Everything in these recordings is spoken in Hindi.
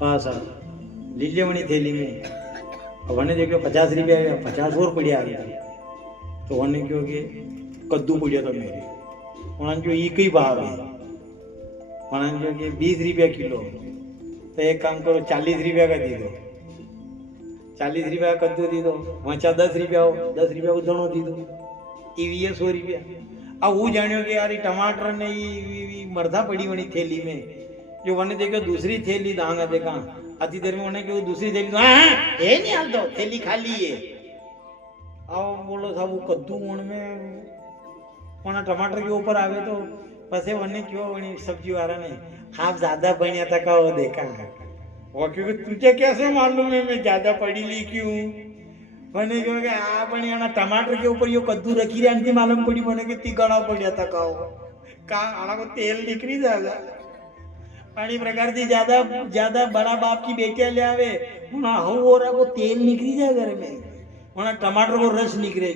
हाँ साहब लीजिए वनी थैली में। वने देखो 50 रुपया 50 और पड़िया आ गया। तो वने क्यों कि कद्दू पड़िया था मेरे उन्होंने जो एक ही भाव है उन्होंने जो कि 20 रुपया किलो। तो एक काम करो 40 रुपया का दे दो। 40 रुपया कद्दू दी दो वहाँ 10 रुपया हो 10 रुपया को दणो दी दो ये 100 रुपया। अब वो जानियो कि यार टमाटर ने ये मरधा पड़ी वनी थैली में जो वने देखो दूसरी थैली दांगा देखा आधी देर में उन्हें कि वो दूसरी थैली हाँ ये नहीं हाल दो थैली खाली है। अब बोलो साहब वो कद्दू में वहाँ टमाटर के ऊपर आवे तो पसे वने क्यों वनी सब्जी वाला नहीं आप ज्यादा बढ़िया था का वो देखा वो क्योंकि तुझे कैसे मालूम है मैं ज्यादा पढ़ी लिखी हूँ। मैंने क्यों कि आप ना टमाटर के ऊपर यो कद्दू रखी रही अंतिम मालूम पड़ी बने कि ती गड़ा पड़ा था का आना को तेल निकली जाएगा पानी प्रकार से ज्यादा ज्यादा बड़ा बाप की बेटियां ले आवे वहाँ हो रहा वो तेल निकली जाए घर में वहाँ टमाटर को रस निकले।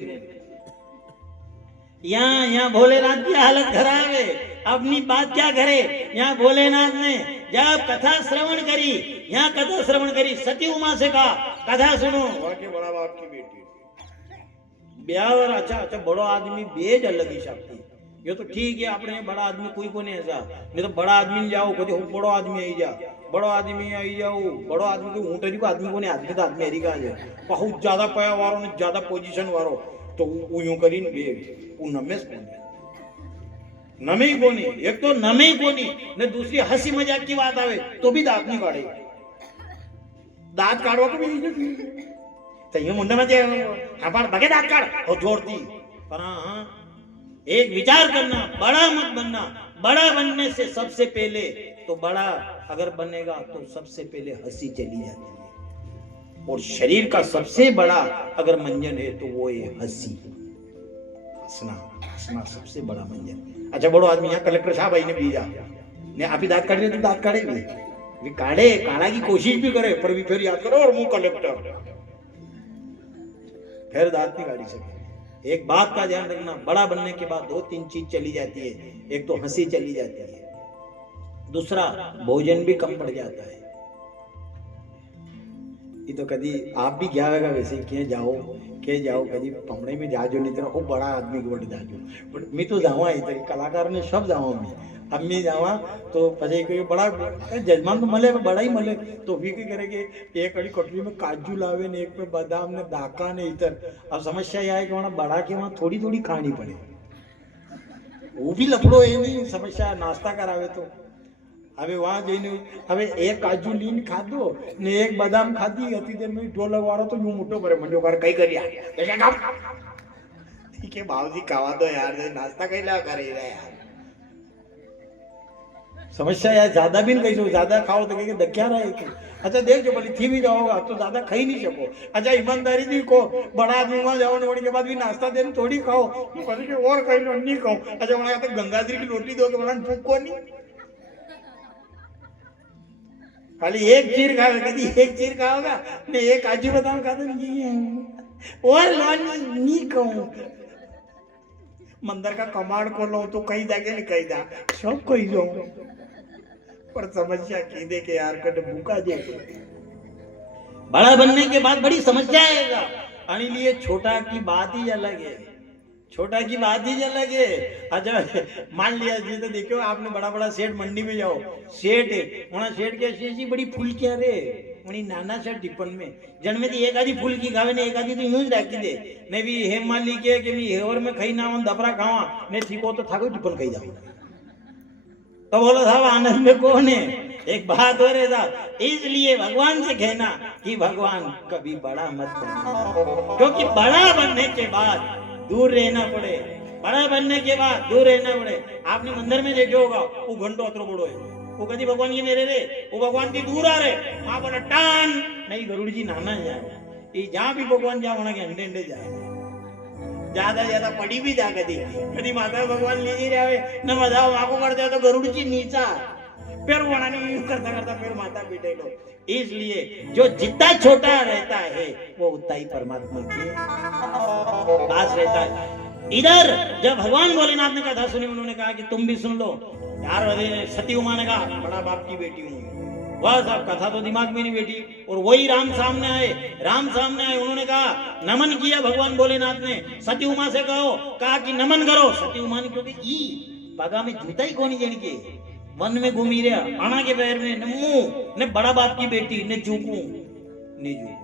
यहाँ यहाँ भोलेनाथ की हालत खराब है अपनी बात क्या करे। यहाँ भोलेनाथ ने जब कथा श्रवण करी यहाँ कथा श्रवण करी सती उमा से कहा कथा सुनो के बड़ा बाप की बेटी ब्याह और अच्छा अच्छा बड़ो आदमी बेज अलग ही शक्ति ये तो ठीक है अपने बड़ा आदमी कोई को नहीं ऐसा नहीं तो बड़ा आदमी जाओ कभी बड़ो आदमी आई जा बड़ो आदमी आई जाओ बड़ो आदमी को ऊँट को आदमी को नहीं आदमी तो आदमी हरी का बहुत ज्यादा पया वारो ने ज्यादा पोजीशन वारो तो वो यूं करीन बे वो नमेस नमे ही कोनी एक तो नमे ही कोनी ने दूसरी हंसी मजाक की बात आवे तो भी दांत नहीं काढ़े दांत काढ़वा को भी तो ये मुंडे में हमार बगे दांत काढ़ और जोड़ती पर हाँ एक विचार करना बड़ा मत बनना बड़ा बनने से सबसे पहले तो बड़ा अगर बनेगा तो सबसे पहले हंसी चली जाती है और शरीर का सबसे बड़ा अगर मंजन है तो वो है हंसी हंसना हंसना सबसे बड़ा मंजन। अच्छा बड़ो आदमी यहाँ कलेक्टर साहब आई ने बीजा ने आप ही दांत काट तो दांत काढ़े भी काढ़े काढ़ा की कोशिश भी करे पर भी फिर याद करो और मुंह कलेक्टर फिर दांत नहीं काढ़ी सके। एक बात का ध्यान रखना बड़ा बनने के बाद 2-3 चीज चली जाती है एक तो हंसी चली जाती है दूसरा भोजन भी कम पड़ जाता है। ये तो कभी आप भी क्या होगा वैसे के जाओ कभी पमड़े में जाजो नहीं तो बड़ा आदमी को जाजो बट मैं तो जावा इधर कलाकार ने सब जावा मैं अब मैं जावा तो पचे कोई बड़ा जजमान तो मले बड़ा ही मले तो भी क्या करेंगे एक अड़ी कटोरी में काजू लावे ने एक पे बादाम ने दाका ने इधर। अब समस्या यह है कि वहाँ बड़ा के वहाँ थोड़ी थोड़ी खानी पड़े वो भी लफड़ो है नहीं समस्या नाश्ता करावे तो હવે वहाँ જઈને હવે એક કાજુ લીન ખાધો ને એક બદામ ખાધી હતી દેર में ઢોલક વાળો તો यूं મોટો કરે મંડ્યો કરે કઈ કર્યા એટલે કામ ठीक है बाबूजी खावा दो यार नाश्ता कैला करे यार समस्या यार ज्यादा भी नहीं कही ज्यादा खाओ तो कहेंगे क्या रहा है अच्छा देख जो भले थी भी जाओगा तो ज्यादा खाई नहीं सको। अच्छा ईमानदारी भी को बड़ा आदमी वहाँ जाओ होने के बाद भी नाश्ता देने थोड़ी खाओ और कहीं नहीं खाओ। अच्छा वहाँ तो गंगाधरी की रोटी दो बना भूख को नहीं खाली एक चीर खाओगे कभी एक चीर खाओगा ने एक काजू बादाम खा दो और नहीं कहूँ मंदिर का कमाड़ को लो तो कहीं जाके नहीं कहीं जा सब कहीं जाऊं पर समस्या की दे के यार कट भूखा जे बड़ा बनने के बाद बड़ी समस्या आएगा अने लिए छोटा की बात ही अलग है छोटा की बात ही अलग है। अच्छा मान लिया जी तो देखो आपने बड़ा बड़ा सेठ मंडी में जाओ सेठ है वहाँ सेठ के ऐसी बड़ी फूल क्या रे वही नाना सा टिप्पण में जन्मे थी एक आधी फूल की खावे ने एक आधी तो यूं राखी दे ने भी हेम मान ली के मैं हेवर में खाई ना दबरा खावा ने ठीको तो थाको टिप्पण खाई जाओ तो बोलो साहब आनंद में कौन है। एक बात हो रहे साहब इसलिए भगवान से कहना कि भगवान कभी बड़ा मत बनना क्योंकि बड़ा बनने के बाद दूर रहना पड़े बड़ा बनने के बाद दूर रहना पड़े। आपने मंदिर में देखे होगा वो घंटो अतरो बड़ो है वो कभी भगवान ये मेरे रे वो भगवान की दूर आ रहे वहां पर टान नहीं गरुड़ जी नाना जाए ये जहाँ भी भगवान जाए वहां के अंडे अंडे जाए ज्यादा ज्यादा पड़ी भी जा कभी माता भगवान लीजिए रहे न मजा आंखों करते तो गरुड़ जी नीचा फिर वहां नहीं करता करता फिर माता बेटे लो। इसलिए जो जितना छोटा रहता है वो उतना ही परमात्मा के पास रहता है। इधर जब भगवान भोलेनाथ ने कथा सुनी उन्होंने कहा कि तुम भी सुन लो यार। सती उमा ने कहा बड़ा बाप की बेटी हूँ वाह साहब, कथा तो दिमाग में नहीं बैठी। और वही राम सामने आए, उन्होंने कहा, नमन किया भगवान भोलेनाथ ने। सती उमा से कहा कि नमन करो। सती उमा ने, क्योंकि ई पगा में जूता ही कोनी जन के वन में घूमी रहा, आना के पैर में मुंह ने बड़ा बाप की बेटी ने झुकू नहीं झुकू।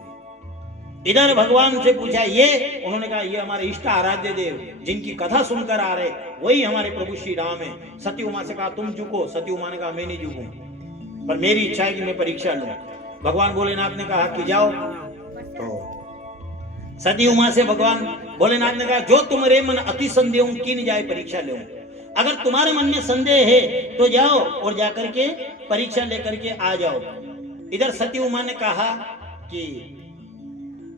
इधर भगवान से पूछा ये, उन्होंने कहा ये हमारे इष्ट आराध्य देव जिनकी कथा सुनकर आ रहे वही हमारे प्रभु श्री राम है। सती उमा से कहा तुम झुको। सती उमा ने कहा मैं नहीं झुकूं, पर मेरी इच्छा है कि मैं परीक्षा लूं। भगवान भोलेनाथ ने कहा कि जाओ। तो सती उमा से भगवान भोलेनाथ ने कहा जो तुम्हारे मन अति संदेह की न जाए परीक्षा ले। अगर तुम्हारे मन में संदेह है तो जाओ और जाकर के परीक्षा लेकर के आ जाओ। इधर सती उमा ने कहा कि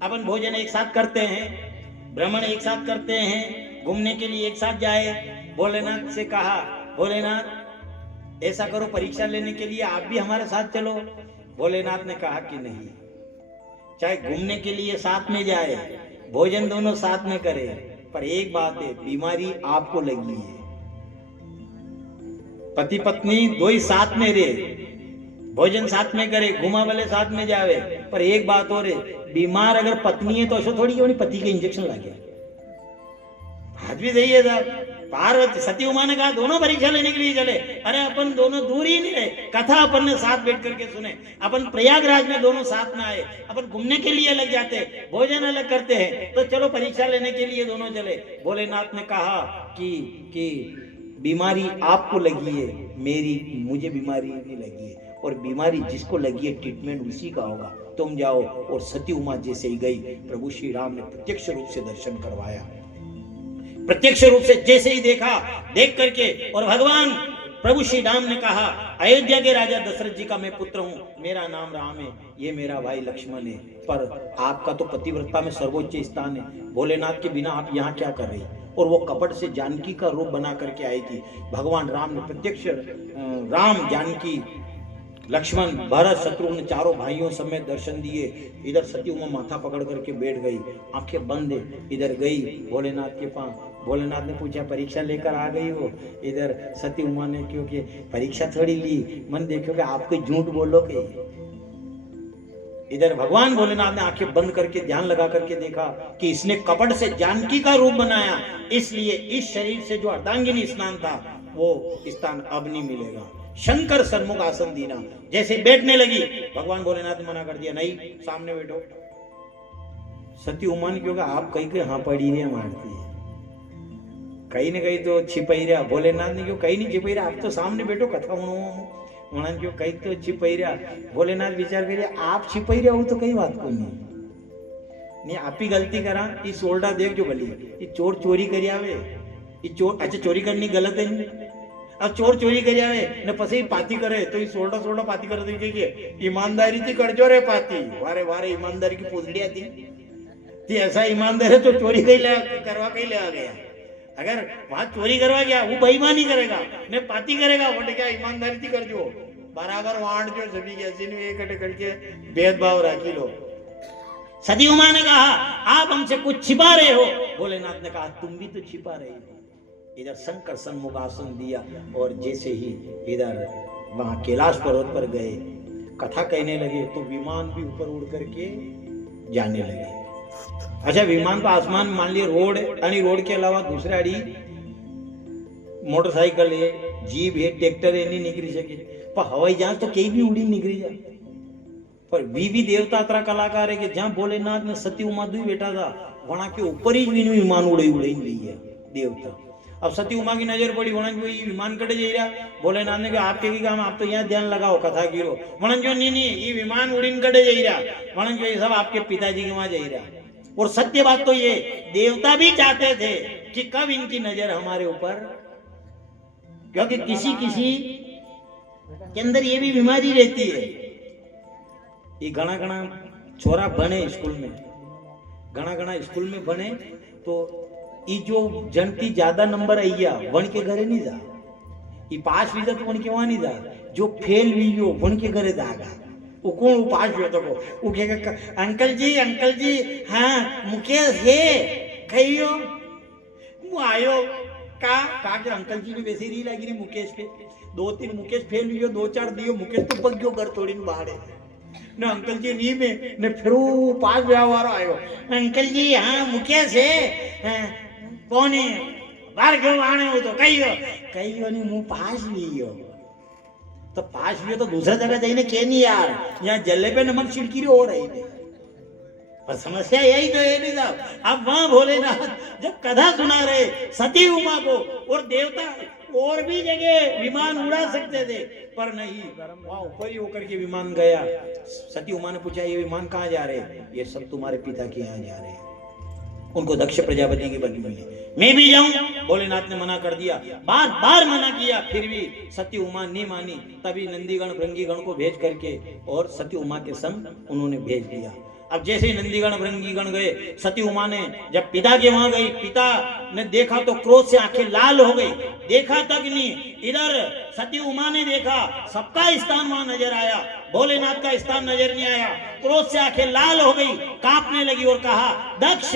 अपन भोजन एक साथ करते हैं, भ्रमण एक साथ करते हैं, घूमने के लिए एक साथ जाए। भोलेनाथ से कहा, भोलेनाथ ऐसा करो परीक्षा लेने के लिए आप भी हमारे साथ चलो। भोलेनाथ ने कहा कि नहीं, चाहे घूमने के लिए साथ में जाए, भोजन दोनों साथ में करे, पर एक बात है, बीमारी आपको लगी है। पति पत्नी दो ही साथ में रहे, भोजन साथ में करे, घुमा वाले साथ में जावे, पर एक बात और है, बीमार अगर पत्नी है तो ऐसा थोड़ी कि पति के इंजेक्शन लगे। बात भी सही है साहब। पार्वती सती उमा ने कहा दोनों परीक्षा लेने के लिए चले। अरे अपन दोनों दूर ही नहीं रहे, कथा अपन ने साथ बैठ करके सुने। अपन प्रयागराज में दोनों साथ में आए, अपन घूमने के लिए अलग जाते, भोजन अलग करते हैं, तो चलो परीक्षा लेने के लिए दोनों चले। भोलेनाथ ने कहा कि बीमारी आपको लगी है, मुझे बीमारी नहीं लगी है, और बीमारी जिसको लगी है ट्रीटमेंट उसी का होगा, तुम जाओ। और सती उमा जैसे ही गई, प्रभु श्री राम ने प्रत्यक्ष रूप से दर्शन करवाया। प्रत्यक्ष रूप से जैसे ही देखा, देख करके, और भगवान प्रभु श्री राम ने कहा अयोध्या के राजा दशरथ जी का मैं पुत्र हूं, मेरा नाम राम है, ये मेरा भाई लक्ष्मण है, पर आपका तो पतिव्रता में सर्वोच्च स्थान है, भोलेनाथ के बिना आप यहाँ क्या कर रही। और वो कपट से जानकी का रूप बना करके आई थी। भगवान राम ने प्रत्यक्ष राम, जानकी, लक्ष्मण, भरत, शत्रुघ्न चारों भाइयों समेत दर्शन दिए। इधर सती उमा माथा पकड़ करके बैठ गई, आंखें बंद है। इधर गई भोलेनाथ के पास, भोलेनाथ ने पूछा परीक्षा लेकर आ गई हो। इधर सती उमा ने, क्योंकि परीक्षा थोड़ी ली, मन देखो कि आप कोई झूठ बोलोगे। इधर भगवान भोलेनाथ ने आंखें बंद करके ध्यान लगा करके देखा कि इसने कपट से जानकी का रूप बनाया, इसलिए इस शरीर से जो अर्धांगिनी स्नान था वो स्थान अब नहीं मिलेगा। शंकर सन्मुख आसन दीना। जैसे बैठने लगी, भगवान भोलेनाथ ने मना कर दिया, नहीं सामने बैठो। सती उमा ने, क्योंकि आप कहीं हाँ पड़ी रही मारती है, कहीं न कहीं तो छिपाई रहा। भोलेनाथ ने क्यों कहीं नहीं छिपाई रहा, आप तो सामने बैठो, कथा उन्होंने क्यों कहीं तो छिपाई रहा। भोलेनाथ विचार करिए, आप छिपाई रहा हो तो कई बात को नहीं, आप ही गलती करा। ये सोल्डा देख जो भली, ये चोर चोरी करी आवे, ये चोर, अच्छा चोरी करनी गलत है नहीं, अब चोर चोरी करी आवे ने पसे पाती करे तो ये सोल्डा पाती करे तो देखिए ईमानदारी थी करजो रे पाती, वारे वारे ईमानदारी की पूजड़िया थी ऐसा ईमानदार है तो चोरी करवा कहीं ले आ गया। अगर वहां चोरी करवा गया वो बेईमानी करेगा, ने पाती करेगा, वो क्या ईमानदारी थी करजो बराबर वांट जो सभी के ऐसे नहीं इकट्ठे करके भेदभाव राखी लो। सती उमा ने कहा आप हमसे कुछ छिपा रहे हो। भोलेनाथ ने कहा तुम भी तो छिपा रहे हो। इधर शंकर सन्मुख आसन दिया, और जैसे ही इधर वहां कैलाश पर्वत पर गए, कथा कहने लगे, तो विमान भी ऊपर उड़ करके जाने लगे। अच्छा, विमान तो आसमान मान लिए, रोड यानी रोड के अलावा दूसरे आड़ी मोटरसाइकिल है, जीप है, ट्रैक्टर है, नहीं निकली सके, पर हवाई जहाज तो कहीं भी उड़ी निकली जा। पर भी देवता तरह कलाकार है कि जहां भोलेनाथ ने सती उमा दुई बैठा था, वहां के ऊपर ही विमान उड़े ली है देवता। अब सती उमा की नजर पड़ी, वहां जो विमान कटे जा रहा, भोलेनाथ ने कहा आपके भी काम, आप तो यहाँ ध्यान लगाओ कथा गिरो। वहां जो नहीं ये विमान उड़ीन कटे जा रहा, वहां जो ये सब आपके पिताजी के वहां जा रहा। और सत्य बात तो ये, देवता भी चाहते थे कि कब इनकी नजर हमारे ऊपर, क्योंकि किसी किसी के अंदर ये भी बीमारी रहती है। ये घना घना छोरा बने स्कूल में, घना घना स्कूल में बने, तो ये जो जनती ज्यादा नंबर आइया वन के घरे नहीं जा, ये पास भी तो वन के वहां नहीं जा, जो फेल भी हो वन के घरे जागा। वो कौन पास भी तो वो कहेगा अंकल जी हाँ मुकेश है कहियो, वो आयो का के अंकल जी ने वैसे री लगी रही मुकेश पे 2-3 मुकेश फेल लियो 2-4 दियो मुकेश तो पग गयो कर थोड़ी बाहर ने अंकल जी री में ने फिर पास व्यवहार आयो अंकल जी हाँ मुकेश है कौन है बाहर क्यों आने हो तो कहियो नहीं मुंह पास लियो तो पास लियो तो दूसरा जगह जाइने के नहीं यार यहाँ जल्ले पे नमक छिड़की हो रही थी पर समस्या यही तो है नहीं साहब अब वहां भोलेनाथ जब कथा सुना रहे सती उमा को और देवता और भी जगह विमान उड़ा सकते थे पर नहीं वहां ऊपर ही होकर के विमान गया सती उमा ने पूछा ये विमान कहाँ जा रहे ये सब तुम्हारे पिता के यहाँ जा रहे हैं उनको दक्ष प्रजापति की बनी मिली मैं भी जाऊं भोलेनाथ ने मना कर दिया बार बार मना किया फिर भी सती उमा नहीं मानी तभी नंदीगण भृंगीगण को भेज करके और सती उमा के संग उन्होंने भेज दिया अब जैसे ही नंदीगण भृंगीगण गए सती उमा ने जब पिता के वहां गई पिता ने देखा तो क्रोध से आंखें लाल हो गई देखा तक नहीं इधर सती उमा ने देखा सबका स्थान वहां नजर आया भोलेनाथ का स्थान नजर नहीं आया क्रोध से आंखें लाल हो गई कांपने लगी और कहा दक्ष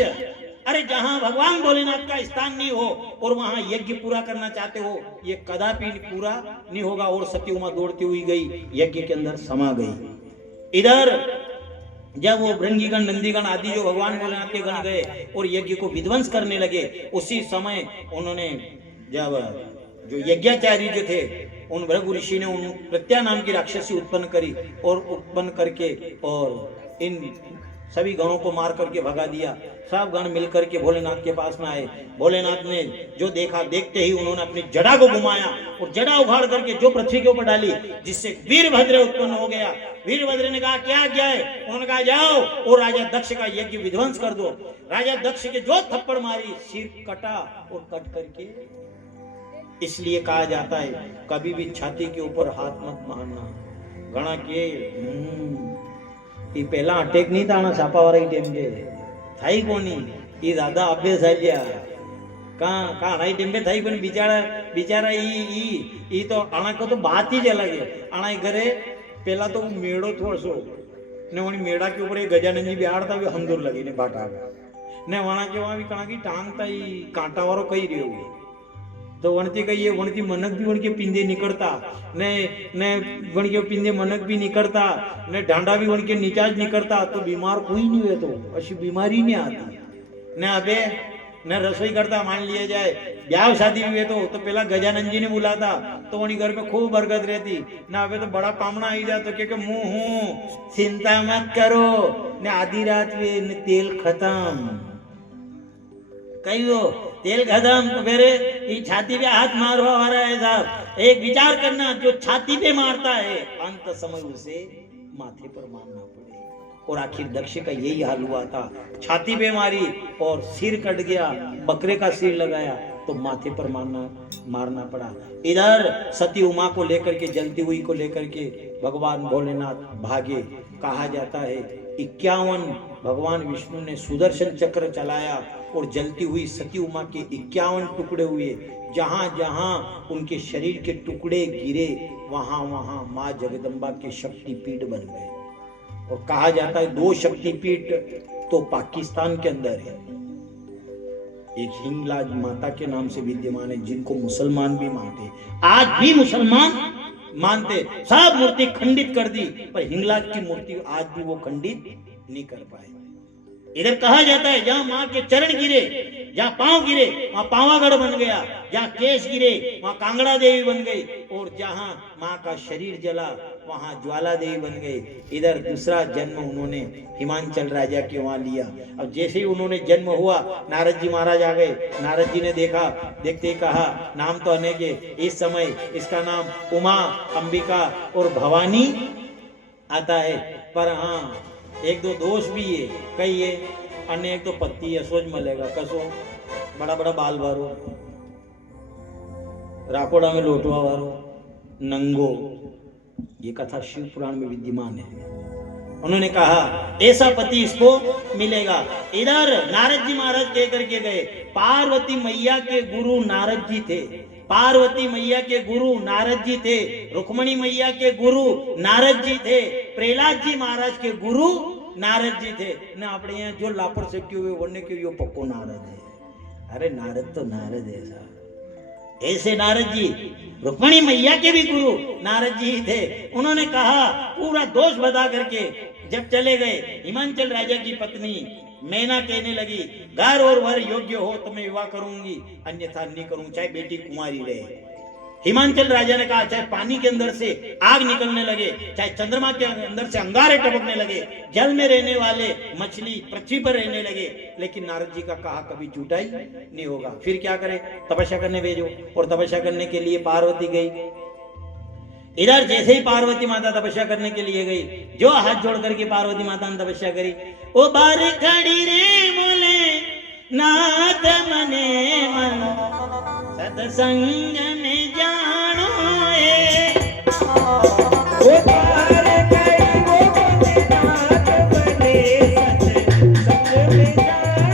अरे जहां भगवान भोलेनाथ का स्थान नहीं हो और वहां यज्ञ पूरा करना चाहते हो ये कदापि पूरा नहीं होगा और सती उमा दौड़ती हुई गई यज्ञ के अंदर समा गई इधर जब वो भृंगीगण नंदीगण आदि जो भगवान भोलेनाथ के गण गए और यज्ञ को विध्वंस करने लगे उसी समय उन्होंने जब जो यज्ञाचार्य जो थे उन भृगु ऋषि ने उन प्रत्या नाम की राक्षसी उत्पन्न करी और उत्पन्न करके और इन सभी गणों को मार करके भगा दिया सब गण मिलकर के भोलेनाथ के पास में आए भोलेनाथ ने जो देखा देखते ही उन्होंने अपनी जड़ा को घुमाया और जड़ा उखाड़ करके जो पृथ्वी के ऊपर डाली जिससे वीरभद्र उत्पन्न हो गया वीरभद्र ने कहा क्या क्या है उन्होंने कहा जाओ और राजा दक्ष का यज्ञ विध्वंस कर दो राजा दक्ष के जो थप्पड़ मारी सिर कटा और कट करके इसलिए कहा जाता है कभी भी छाती के ऊपर हाथ मत मारना घना के ये पहला अटैक नहीं था छापावाळा टेम के थाई कोनी ये दादा अभ्यास झाल्या का अणाई टेम्बे थाई पण बिचारा ई तो अणा को तो बात ही अलग है अणाई घरे पहला तो मेड़ो थोड़सो ने वणी मेड़ा के ऊपर गजानन जी बिहाड़ता भी हमदूर लगी ने बाटा ने वणा के वहां भी कणा की टांग ताई कांटा वारो कई रह्यो तो वणती कहिए वणती मनक भी वणके पिंदे निकलता ने वणके पिंदे मनक भी निकलता ने ढांडा भी वणके नीचाज निकलता तो बीमार कोई नहीं हुए तो ऐसी बीमारी नहीं आती ने अबे ने रसोई करता मान लिया जाए ब्याह शादी हुए तो पहला गजानन जी ने बुलाता तो वही घर में खूब बरकत रहती ना अबे तो बड़ा पामना आई जाता क्योंकि मुंह हूं चिंता मत करो ने आधी रात में ने तेल खत्म कहियो तेल खत्म तो फिर ये छाती पे हाथ मारो आ रहा है साहब एक विचार करना जो छाती पे मारता है अंत समय उसे माथे पर मारना पड़े और आखिर दक्ष का यही हाल हुआ था छाती पे मारी और सिर कट गया बकरे का सिर लगाया तो माथे पर मारना पड़ा इधर सती उमा को लेकर के जलती हुई को लेकर के भगवान भोलेनाथ भागे कहा जाता है 51 भगवान विष्णु ने सुदर्शन चक्र चलाया और जलती हुई सती उमा के 51 टुकड़े हुए जहां जहां उनके शरीर के टुकड़े गिरे वहां वहां माँ जगदम्बा के शक्तिपीठ बन गए और कहा जाता है 2 शक्तिपीठ तो पाकिस्तान के अंदर है एक हिंगलाज माता के नाम से विद्यमान है जिनको मुसलमान भी मानते आज भी मुसलमान मानते सब मूर्ति खंडित कर दी पर हिंगलाज की मूर्ति आज भी वो खंडित नहीं कर पाए इधर कहा जाता है जहां माँ के चरण गिरे जहां पांव गिरे वहां पावागढ़ बन गया जहां केश गिरे वहां कांगड़ा देवी बन गई और जहां माँ का शरीर जला वहां ज्वाला देवी बन गई इधर दूसरा जन्म उन्होंने हिमांचल राजा के वहां लिया अब जैसे ही उन्होंने जन्म हुआ नारद जी महाराज आ गए नारद जी ने देखा देखते ही कहा नाम तो अनेक है इस समय इसका नाम उमा अंबिका और भवानी आता है पर हाँ 1-2 दोष भी है कई है अन्य एक तो पत्ती असोज मलेगा कसो बड़ा बड़ा बाल वारो राकोड़ा में लोटवा वारो नंगो ये कथा शिव पुराण में विद्यमान है उन्होंने कहा ऐसा पति इसको मिलेगा इधर नारद जी महाराज कह करके गए पार्वती मैया के गुरु नारद जी थे पार्वती मैया के गुरु नारद जी थे रुक्मणी मैया के गुरु नारद जी थे प्रहलाद जी महाराज के गुरु नारद जी थे ना अपने यहाँ जो लापर से क्यों हुए वरने क्यों यो पक्को नारद है अरे नारद तो नारद है साहब ऐसे नारद जी रुक्मिणी मैया के भी गुरु नारद जी ही थे। उन्होंने कहा, पूरा दोष बता करके जब चले गए, हिमांचल राजा की पत्नी मैना कहने लगी, घर और वर योग्य हो तो मैं विवाह करूंगी, अन्यथा नहीं करूंगी, चाहे बेटी कुंवारी रहे। हिमांचल राजा ने कहा, चाहे पानी के अंदर से आग निकलने लगे, चाहे चंद्रमा के अंदर से अंगारे टपकने लगे, जल में रहने वाले मछली पृथ्वी पर रहने लगे, लेकिन नारद जी का कहा कभी झूठा ही नहीं होगा। फिर क्या करे, तपस्या करने भेजो। और तपस्या करने के लिए पार्वती गई। इधर जैसे ही पार्वती माता तपस्या करने के लिए गई, जो हाथ जोड़ करके पार्वती माता ने तपस्या करी, ओ बार खड़ी रे बोले नाथ मने मन सत्संग में जानो ओ बार खड़ी वो बोले नाथ मने सत्संग में जानो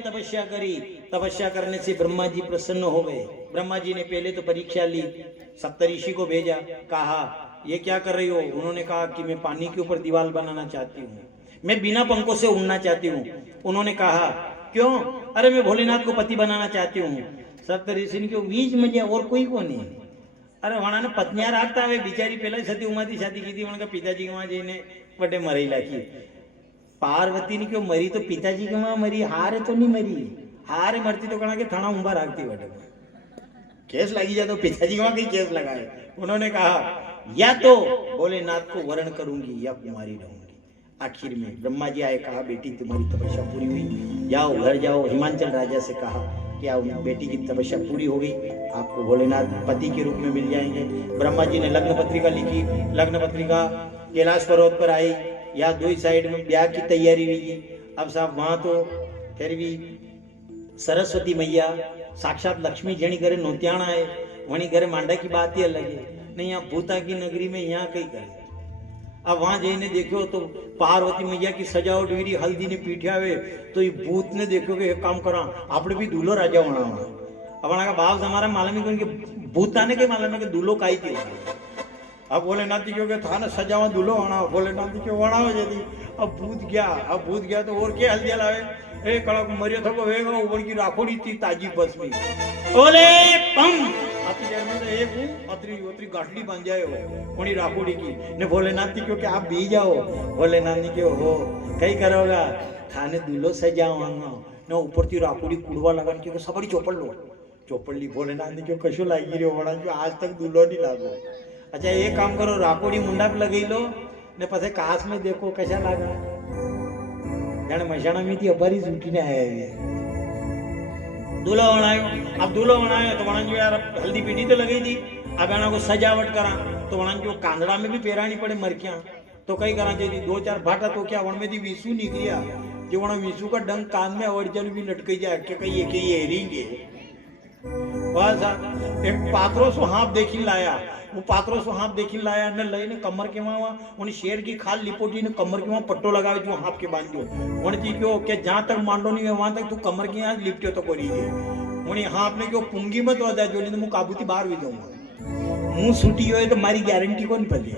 तपस्या करी। तपस्या करने से ब्रह्मा जी प्रसन्न हो गए। ब्रह्मा जी ने पहले तो परीक्षा ली, सप्तऋषि को भेजा, कहा ये क्या कर रही हो? उन्होंने कहा कि मैं पानी के ऊपर दीवार बनाना चाहती हूँ, मैं बिना पंखों से उड़ना चाहती हूँ। उन्होंने कहा क्यों? अरे मैं भोलेनाथ को पति बनाना चाहती हूँ। सप्तऋषि ने बीच में गया और कोई को नहीं। अरे वहां ने पत्नियां राखता है बिचारी पहले सती उमाती शादी की थी, उनका पिताजी के वहां जी ने बड़े मरी लाखी। पार्वती ने क्यों मरी? तो पिताजी के वहां मरी, हारे तो नहीं मरी। हारे मरती तो कहा कि थाना उम्बा राखती बटे, केस लगी जाए तो पिताजी के वहां कहीं केस लगाए। उन्होंने कहा या तो भोलेनाथ को वर्ण करूंगी या कुमारी रहूंगी। आखिर में ब्रह्मा जी आए, कहा बेटी तुम्हारी तपस्या पूरी हुई, जाओ घर जाओ। हिमांचल राजा से कहा क्या बेटी की तपस्या पूरी हो गई, आपको भोलेनाथ पति के रूप में मिल जाएंगे। ब्रह्मा जी ने लग्न पत्रिका लिखी। लग्न पत्रिका कैलाश पर्वत पर आई, या दो ही साइड में ब्याह की तैयारी हुई। अब साहब वहां तो फिर भी सरस्वती मैया साक्षात लक्ष्मी जणी घरे नोत्याण है, वही घरे मांडा की बात ही अलग है। नहीं यहाँ भूता की नगरी में यहाँ कहीं करे अब वहां जઈને देखो तो पार्वती मैया की सजावट वीरी हल्दी ने पीठ्यावे तो ये भूत ने देखो कि एक काम करा આપણે भी दूल्हो राजा बनावा अपना का भाव हमारा मालूम है कि भूत आने के मालूम है कि दूल्हो काई थी अब भोलेनाथ जी क्योंकि था ना सजावा दूल्हो वणा भोलेनाथ जी क्यों वणावे जदी अब भूत गया तो और के हल्दी लावे ए कड़क मरियो थको वेगा ऊपर की राखोड़ी थी ताजी बस में ओले पम आती देर में तो एक अतरी उतरी गाठली बांध जाए हो कोनी राखोड़ी की ने भोलेनाथ जी क्योंकि आप भी जाओ भोलेनाथ जी क्यों हो कई करोगा थाने दूल्हो सजावांगा ने ऊपर थी राखोड़ी कुड़वा लगान क्योंकि सबड़ी चोपड़ ली भोलेनाथ जी क्यों कशो लागी रे वणा जो आज तक दूल्हो नहीं लागो अच्छा एक काम करो राखोड़ी मुंडा पे लगी लो ने पछे कास में देखो कैसा लागा जाने मशाना में थी अबारी झूठी ने आया है दूल्हा बनायो अब दूल्हा बनायो तो वणा जो यार हल्दी पीटी तो लगी थी अब एना को सजावट करा तो वणा जो कांदड़ा में भी पेरानी पड़े मरकिया तो कई करा चाहिए दो चार भाटा तो क्या वण में थी विसु निकलिया जो वणा विसु का डंग कान में अवड़चल भी लटक जाए के कई एक ही हेरिंगे बस एक पात्रो सो हाथ देखी लाया वो पात्रो सो हाथ देखी लाया ने लईने कमर के वहां उन शेर की खाल लिपोटी ने कमर के वहां पट्टो लगावे जो हाथ के बांधियो उन जी क्यों के जहां तक मांडो नहीं है वहां तक तू कमर के यहां लिपटियो तो कोरी दे उन हाथ में क्यों पुंगी मत वदा जो ने मु काबूती बाहर भी जाऊंगा मुंह सूटी होए तो मारी गारंटी कौन पली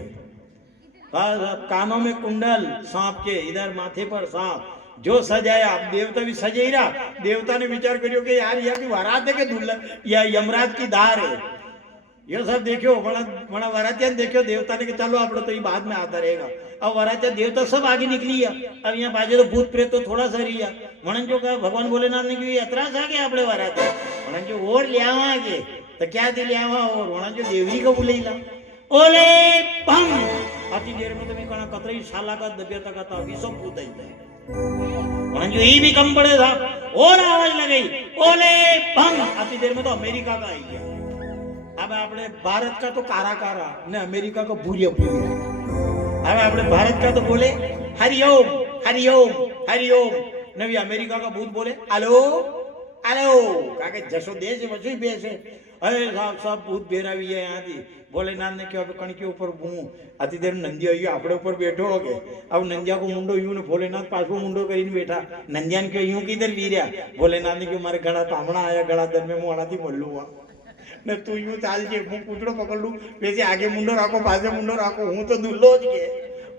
बस कानों में कुंडल सांप के इधर माथे पर सांप जो सजाया देवता भी सजे ही रहा देवता ने विचार करियो कि यार यह भी वरात है कि दुल्हन या यमराज की धार है ये सब देखियो बड़ा वरातियान देखियो देवता ने कि चलो आप तो ये बाद में आता रहेगा अब वरातिया देवता सब आगे निकली है अब यहाँ बाजे तो भूत प्रेत तो थोड़ा सा रही है वणन जो कहा भगवान भोलेनाथ ने कि एतराज आ गया अपने वरातिया वणन जो और ले आवागे तो क्या दे ले आवा और वणन जो देवरी को बुलेला ओले पम आती देर में तुम्हें कहना कतरी साला का दबियत का था अभी सब भूत आई जाए वणन जो ही भी कम पड़े था और आवाज लगाई ओले पम आती देर में तो अमेरिका का आई गया अब अपने भारत का तो कारा कारा ने अमेरिका का भूरिया भूरिया अब अपने भारत का तो बोले हरिओम हरिओम हरिओम नवी अमेरिका का भूत बोले हेलो हेलो काके जसो देश वसो बेस है अरे साहब सब भूत बेरावी है यहाँ थी भोलेनाथ ने क्यों कण के ऊपर घूमू अति देर नंदिया यो आपड़े ऊपर बैठो हो गए अब नंदिया को मुंडो यूं ने भोलेनाथ पास मुंडो करीने बैठा नंदिया ने क्यों यूं किधर ली रहा भोलेनाथ ने क्यों मारे गड़ा तामड़ा आया गड़ा दर में मुँह थी बोल लूंगा ने तू यूं चाल जे હું કૂતરો પકડ લઉં વેસે આગે મુંડો રાખો પાછે મુંડો રાખો હું તો દુલ્લો જ કે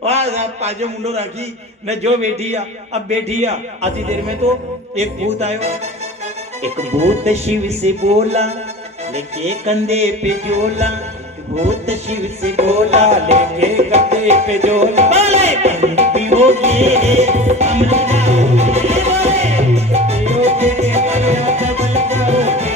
વાહ સાહેબ પાછે મુંડો રાખી ને જો બેઠી अब बैठी आधी देर में तो एक भूत आयो एक भूत शिव से बोला लेके कंधे पे झोला भूत शिव से बोला लेके कंधे पे झोला बोले बंद भी होगी हम लगाओगे बोले डबल लगाओगे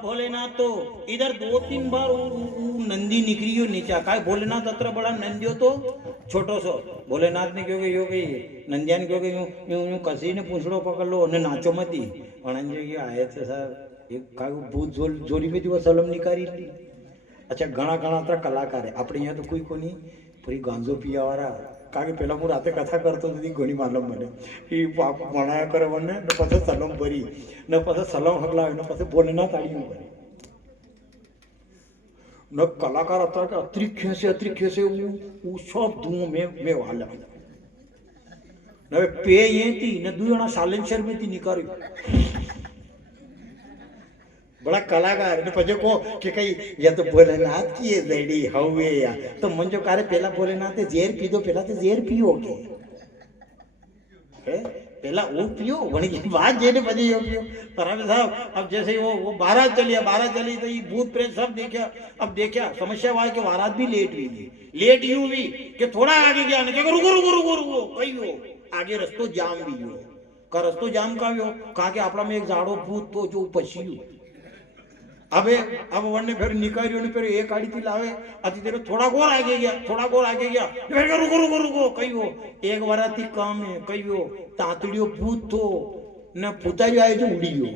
अब भोलेनाथ तो इधर 2-3 बार नंदी निकलियो नीचा काय भोलेनाथ अत्र बड़ा नंदियो तो छोटो सो भोलेनाथ ने क्यों यो गई नंदिया ने क्यों यूं यूं यूं कसी ने पूछड़ो पकड़ लो ने नाचो मती अणंजे ये आए थे साहब एक काय भूत जोरी में जो सलम निकारी ली अच्छा घणा घणा अत्र कलाकार है अपने यहाँ तो कोई कोनी पूरी गांजो पिया वाला कागे पेला હું રાતે કથા કરતો હતી ઘણી માલમ મને એ વણાયા કરે મને ને પછી સલમ ભરી ને પછી સલમ હગલાવે ને પછી ભોલેનાથ આડી કરે ને કલાકાર હતા કે અત્રી ખેસે હું सब ધૂમ મે વાલે ને પે અહીંથી ને દુયણા સાલેન્સર મેથી નીકળી बड़ा कलाकार ने पजे को कि कई या तो भोलेनाथ की है रेडी हवे या तो मन जो कारे पहला भोलेनाथ जेर पी दो पहला तो जेर पियो के पहला वो पियो वणी की बात जे ने पजे यो पियो तरावे साहब अब जैसे वो बारात चली तो ये भूत प्रेत सब देखा समस्या हुआ कि बारात भी लेट हुई थी लेट यूं हुई कि थोड़ा आगे गया ने कि रुको कई हो आगे रस्तो जाम भी हो का रस्तो जाम का हो कहा कि आपड़ा में एक जाड़ो भूत तो जो पछियो अब वने फिर निकालियो ने फिर एक गाड़ी थी लावे अति तेरे थोड़ा गोर आगे गया फिर रुको कहियो एक वराती काम है कहियो तातड़ियो भूत तो न पुताई आए जो उड़ी गयो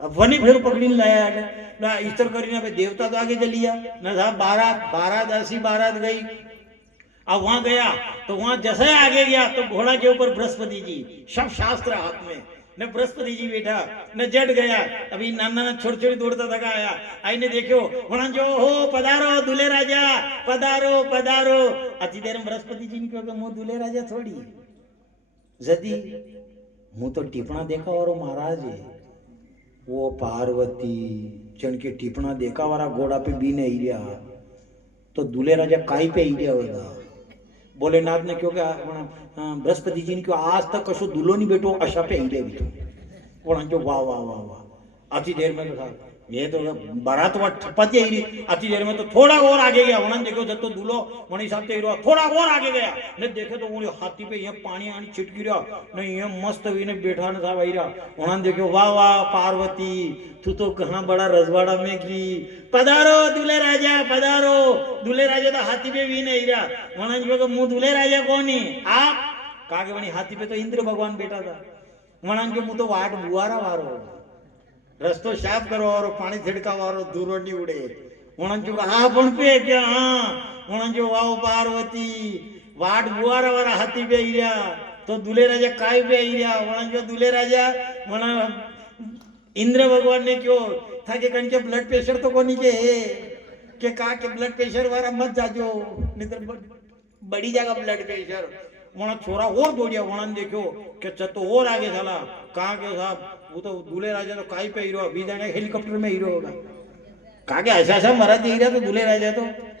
अब वनी फिर पकड़ी लाया ना ईश्वर करीने पे देवता तो आगे चलिया ना साहब बारात ऐसी बारात गई अब वहां गया तो वहां जैसे आगे गया तो घोड़ा के ऊपर बृहस्पति जी सब शास्त्र हाथ में न बृहस्पति जी बैठा न जट गया अभी नाना छोटी दौड़ता थका आया आई ने देखो वहां जो हो पधारो दूल्हे राजा पधारो अति देर में बृहस्पति जी ने कहो मु दूल्हे राजा थोड़ी जदी मु तो टिपणा देखा और महाराज है वो पार्वती चन के टिपणा देखा वाला घोड़ा पे भी नहीं गया तो दूल्हे राजा काई पे ही गया होगा भोलेनाथ ने क्यों बृहस्पति जी ने क्यों आज तक कशो दूल्हो नहीं बैठो अशा पे ही भी जो वाह अति देर में तो था ये तो बारात ठप्पती आई रही अति देर में तो थोड़ा और आगे गया उन्होंने देखो जब तो दूल्हो मनी साहब ते थोड़ा और आगे गया ने देखे तो वो हाथी पे यहाँ पानी आनी छिटकी रहा ने ये मस्त ने बैठा न था भाई रहा उन्होंने देखो वाह पार्वती तू तो कहाँ बड़ा रजवाड़ा में की पधारो दूल्हे राजा तो हाथी पे भी नहीं रहा उन्होंने देखो मुँह दूल्हे राजा कौन है आप कागे बनी हाथी पे तो इंद्र भगवान बैठा था उन्होंने मुँह तो वाट बुआरा वारो रस्तो साफ करो और पानी छिड़का वारो दूरो नहीं उड़े उन्होंने हाँ पण पे क्या हाँ उन्होंने वाओ पार्वती वाट बुआरा वाला हाथी पे ही रहा तो दूल्हे राजा काय पे ही रहा उन्होंने दूल्हे राजा इंद्र भगवान ने क्यों था कि कहीं के ब्लड प्रेशर तो कोनी के है कि कहा के ब्लड प्रेशर वाला मत जाजो नहीं तो बड़ी जाएगा ब्लड प्रेशर वहां छोरा और दौड़िया वहां देखो कि चतो और आगे चला कहा के साहब वो तो दूल्हे राजा तो काई पे हीरो अभी जाने हेलीकॉप्टर में हीरो होगा कहा के ऐसा मरा दे रहा तो दूल्हे राजा तो